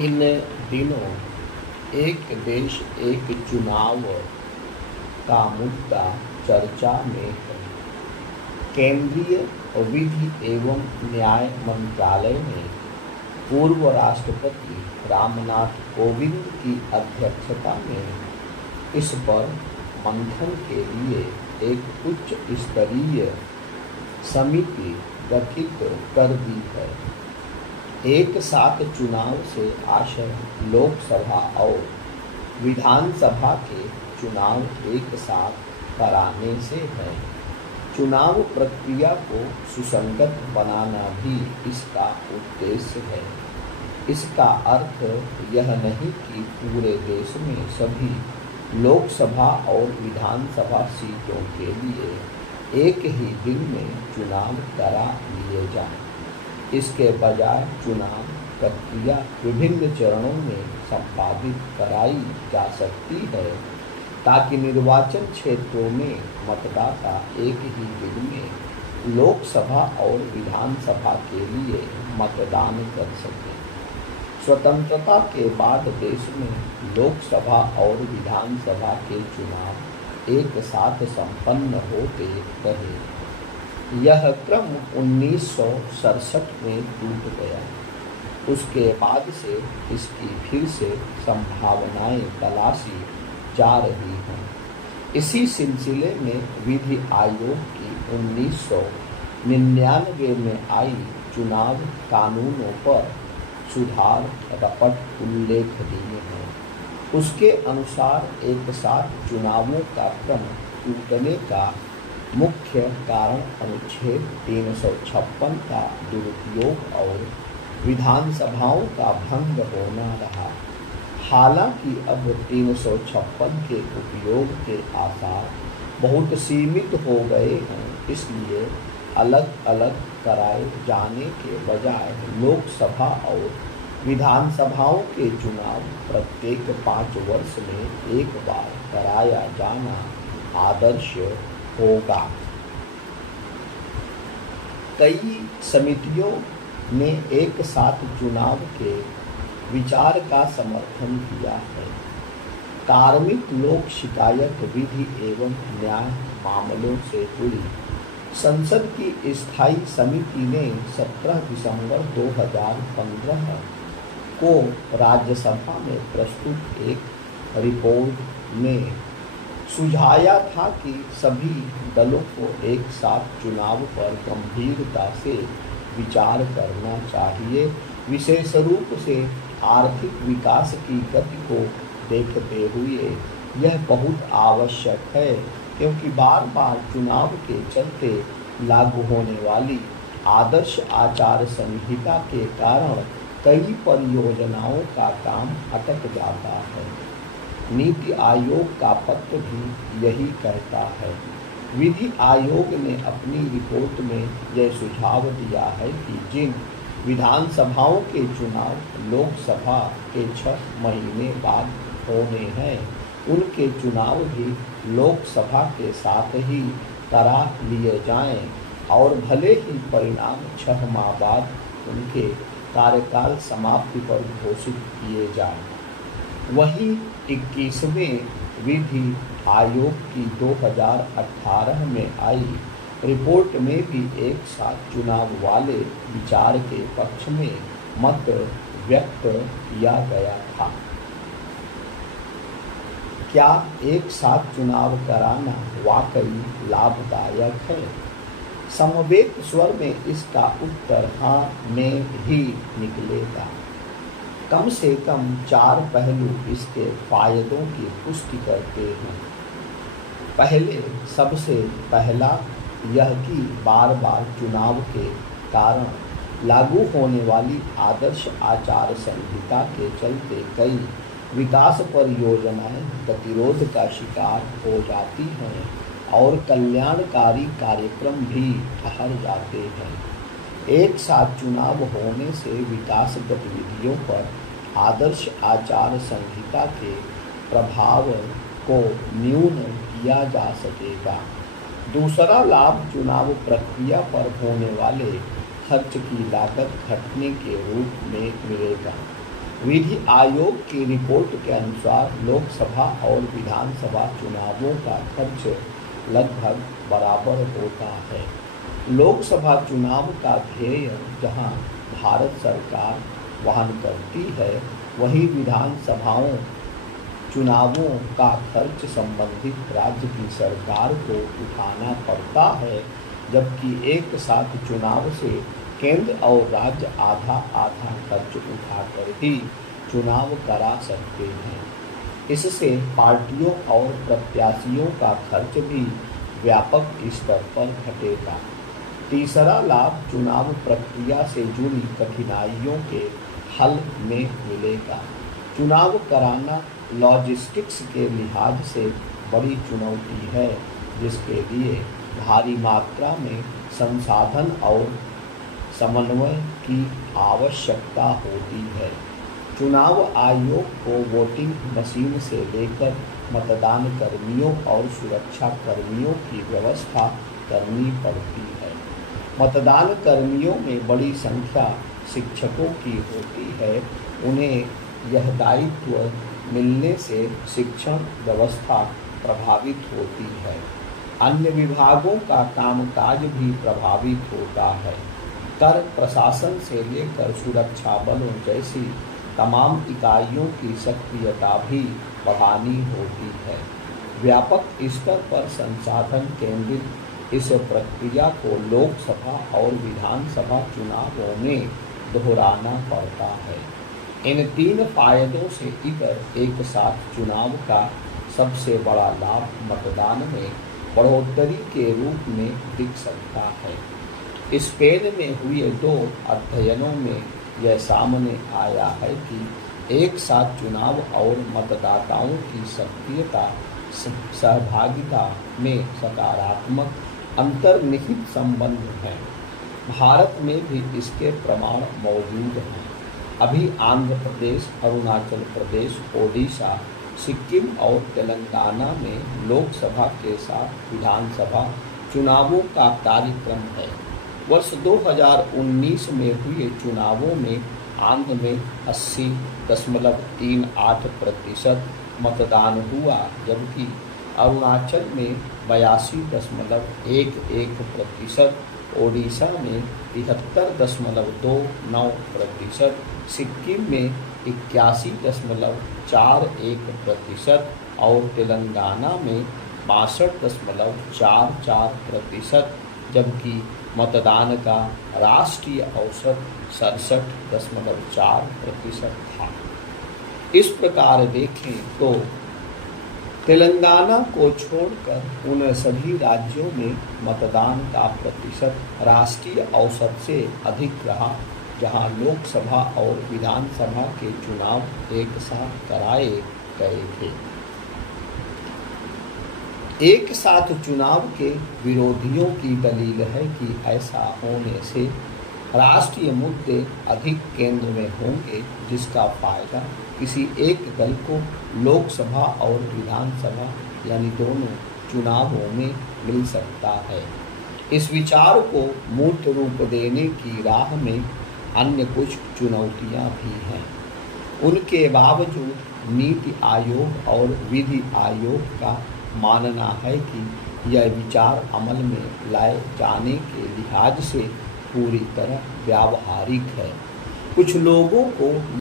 इन दिनों एक देश एक चुनाव का मुद्दा चर्चा में है। केंद्रीय विधि एवं न्याय मंत्रालय ने पूर्व राष्ट्रपति रामनाथ कोविंद की अध्यक्षता में इस पर मंथन के लिए एक उच्च स्तरीय समिति गठित कर दी है। एक साथ चुनाव से आशय लोकसभा और विधानसभा के चुनाव एक साथ कराने से है। चुनाव प्रक्रिया को सुसंगत बनाना भी इसका उद्देश्य है। इसका अर्थ यह नहीं कि पूरे देश में सभी लोकसभा और विधानसभा सीटों के लिए एक ही दिन में चुनाव करा लिए जाएं। इसके बजाय चुनाव प्रक्रिया विभिन्न चरणों में संपादित कराई जा सकती है ताकि निर्वाचन क्षेत्रों में मतदाता एक ही दिन में लोकसभा और विधानसभा के लिए मतदान कर सकें। स्वतंत्रता के बाद देश में लोकसभा और विधानसभा के चुनाव एक साथ संपन्न होते रहे। यह क्रम 1967 में टूट गया। उसके बाद से इसकी फिर से संभावनाएं तलाशी जा रही हैं। इसी सिलसिले में विधि आयोग की 1999 में आई चुनाव कानूनों पर सुधार रपट उल्लेखनीय है। उसके अनुसार एक साथ चुनावों का क्रम टूटने का मुख्य कारण अनुच्छेद 356 का दुरुपयोग और विधानसभाओं का भंग होना रहा। हालांकि अब 356 के उपयोग के आसार बहुत सीमित हो गए हैं, इसलिए अलग अलग कराए जाने के बजाय लोकसभा और विधानसभाओं के चुनाव प्रत्येक 5 वर्ष में एक बार कराया जाना आदर्श होगा। कई समितियों ने एक साथ चुनाव के विचार का समर्थन किया है। कार्मिक लोक शिकायत विधि एवं न्याय मामलों से जुड़ी संसद की स्थायी समिति ने 17 दिसंबर 2015 को राज्यसभा में प्रस्तुत एक रिपोर्ट में सुझाया था कि सभी दलों को एक साथ चुनाव पर गंभीरता से विचार करना चाहिए, विशेष रूप से आर्थिक विकास की गति को देखते हुए। यह बहुत आवश्यक है क्योंकि बार बार चुनाव के चलते लागू होने वाली आदर्श आचार संहिता के कारण कई परियोजनाओं का काम अटक जाता है। नीति आयोग का पत्र भी यही कहता है। विधि आयोग ने अपनी रिपोर्ट में यह सुझाव दिया है कि जिन विधानसभाओं के चुनाव लोकसभा के 6 महीने बाद होने हैं, उनके चुनाव भी लोकसभा के साथ ही करा लिए जाएं और भले ही परिणाम 6 माह बाद उनके कार्यकाल समाप्ति पर घोषित किए जाएं। वहीं 21वें विधि आयोग की 2018 में आई रिपोर्ट में भी एक साथ चुनाव वाले विचार के पक्ष में मत व्यक्त किया गया था। क्या एक साथ चुनाव कराना वाकई लाभदायक है? समवेत स्वर में इसका उत्तर हाँ में ही निकलेगा। कम से कम 4 पहलू इसके फायदों की पुष्टि करते हैं। सबसे पहला यह कि बार बार चुनाव के कारण लागू होने वाली आदर्श आचार संहिता के चलते कई विकास परियोजनाएं गतिरोध का शिकार हो जाती हैं और कल्याणकारी कार्यक्रम भी ठहर जाते हैं। एक साथ चुनाव होने से विकास गतिविधियों पर आदर्श आचार संहिता के प्रभाव को न्यून किया जा सकेगा। दूसरा लाभ चुनाव प्रक्रिया पर होने वाले खर्च की लागत घटने के रूप में मिलेगा। विधि आयोग की रिपोर्ट के अनुसार लोकसभा और विधानसभा चुनावों का खर्च लगभग बराबर होता है। लोकसभा चुनाव का ध्येय जहां भारत सरकार वहन करती है, वहीं विधानसभाओं चुनावों का खर्च संबंधित राज्य की सरकार को उठाना पड़ता है, जबकि एक साथ चुनाव से केंद्र और राज्य आधा आधा खर्च उठाकर ही चुनाव करा सकते हैं। इससे पार्टियों और प्रत्याशियों का खर्च भी व्यापक स्तर पर घटेगा। तीसरा लाभ चुनाव प्रक्रिया से जुड़ी कठिनाइयों के हल में मिलेगा। चुनाव कराना लॉजिस्टिक्स के लिहाज से बड़ी चुनौती है, जिसके लिए भारी मात्रा में संसाधन और समन्वय की आवश्यकता होती है। चुनाव आयोग को वोटिंग मशीन से लेकर मतदान कर्मियों और सुरक्षा कर्मियों की व्यवस्था करनी पड़ती है। मतदान कर्मियों में बड़ी संख्या शिक्षकों की होती है। उन्हें यह दायित्व मिलने से शिक्षण व्यवस्था प्रभावित होती है। अन्य विभागों का कामकाज भी प्रभावित होता है। कर प्रशासन से लेकर सुरक्षा बलों जैसी तमाम इकाइयों की सक्रियता भी बढ़ानी होती है। व्यापक स्तर पर संसाधन केंद्रित इस प्रक्रिया को लोकसभा और विधानसभा चुनावों में दोहराना पड़ता है। इन तीन फायदों से इतर एक साथ चुनाव का सबसे बड़ा लाभ मतदान में बढ़ोतरी के रूप में दिख सकता है। स्पेन में हुए 2 अध्ययनों में यह सामने आया है कि एक साथ चुनाव और मतदाताओं की सक्रियता सहभागिता में सकारात्मक अंतर्निहित संबंध है। भारत में भी इसके प्रमाण मौजूद हैं। अभी आंध्र प्रदेश, अरुणाचल प्रदेश, ओडिशा, सिक्किम और तेलंगाना में लोकसभा के साथ विधानसभा चुनावों का कार्यक्रम है। वर्ष 2019 में हुए चुनावों में आंध्र में 80.38% मतदान हुआ, जबकि अरुणाचल में 82.11%, ओडिशा में 73.29%, सिक्किम में 81.41% और तेलंगाना में 62.44%, जबकि मतदान का राष्ट्रीय औसत 67.4% था। इस प्रकार देखें तो तेलंगाना को छोड़कर उन सभी राज्यों में मतदान का प्रतिशत राष्ट्रीय औसत से अधिक रहा, जहां लोकसभा और विधानसभा के चुनाव एक साथ कराए गए थे। एक साथ चुनाव के विरोधियों की दलील है कि ऐसा होने से राष्ट्रीय मुद्दे अधिक केंद्र में होंगे, जिसका फायदा किसी एक दल को लोकसभा और विधानसभा यानी दोनों चुनावों में मिल सकता है। इस विचार को मूर्त रूप देने की राह में अन्य कुछ चुनौतियां भी हैं। उनके बावजूद नीति आयोग और विधि आयोग का मानना है कि यह विचार अमल में लाए जाने के लिहाज से पूरी तरह व्यावहारिक है। कुछ लोगों को